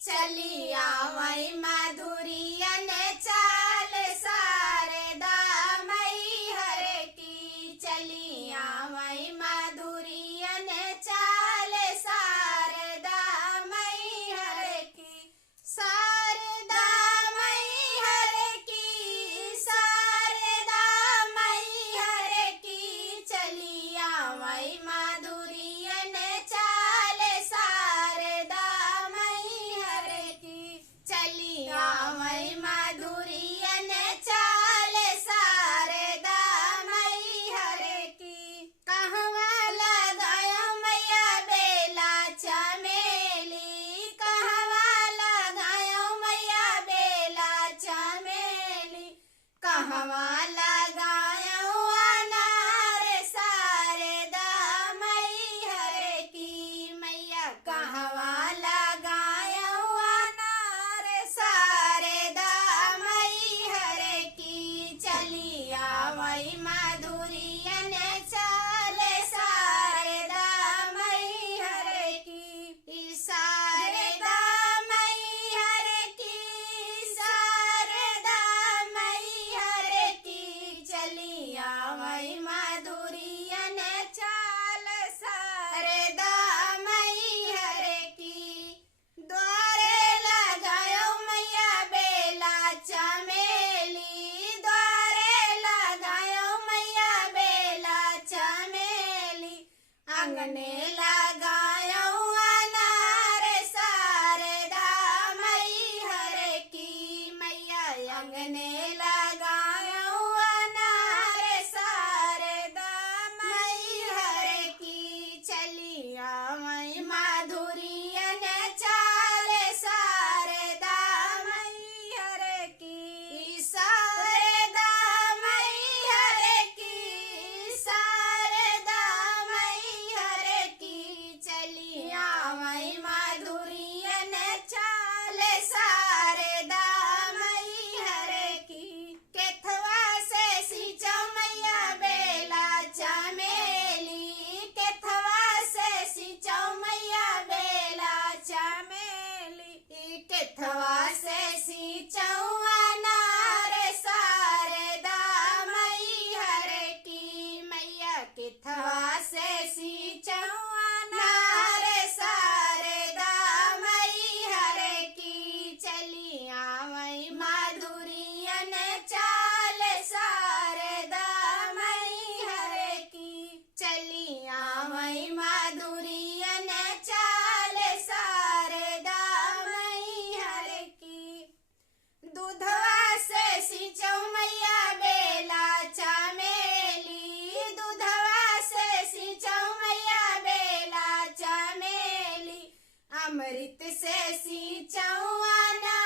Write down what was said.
चली आवई माधुरियन चाल शारदा मैहर की। चली आवई माधुरियन चाल शारदा मैहर की। शारदा मैहर की, शारदा मैहर की। चली आवई माधुरियन चाल शारदा मैहर की। चली आवई माधुरियन चाल शारदा मैहर की। कहवा लगायो मैया बेला चमेली, कहवा लगायो मैया बेला चमेली। कहवा लगायो अनार शारदा मैहर की। मैया कहवा लगायो अनार शारदा मैहर की। चली आवई माधुरियन चाल शारदा मैहर की। शारदा मैहर की, शारदा मैहर की। चली आवई माधुरियन चाल शारदा मैहर की। द्वारे लगायो मैया बेला चमेली, द्वारे लगायो मैया बेला चमेली। अंगने लगायो अनार शारदा मैहर की। मैया अंगने लगायो अनार शारदा मैहर की। चली आवई माधुरियन चाल शारदा मैहर की। शारदा मैहर की, शारदा मैहर की। चली आवई माधुरियन चाल शारदा मैहर की। केथवा से सींचो मैया बेला चमेली, केथवा से सींचो मैया बेला चमेली। केथवा से सींचो अनार शारदा मैहर की। मैया केथवा से सींचो अनार शारदा मैहर की। चली आवई माधुरियन चाल शारदा मैहर की। चली आवई माधुरियन चाल शारदा मैहर की। दूधवा से सींचो मैया बेला चमेली, दूधवा से सींचो मैया बेला चमेली। अमृत से सींचो अनार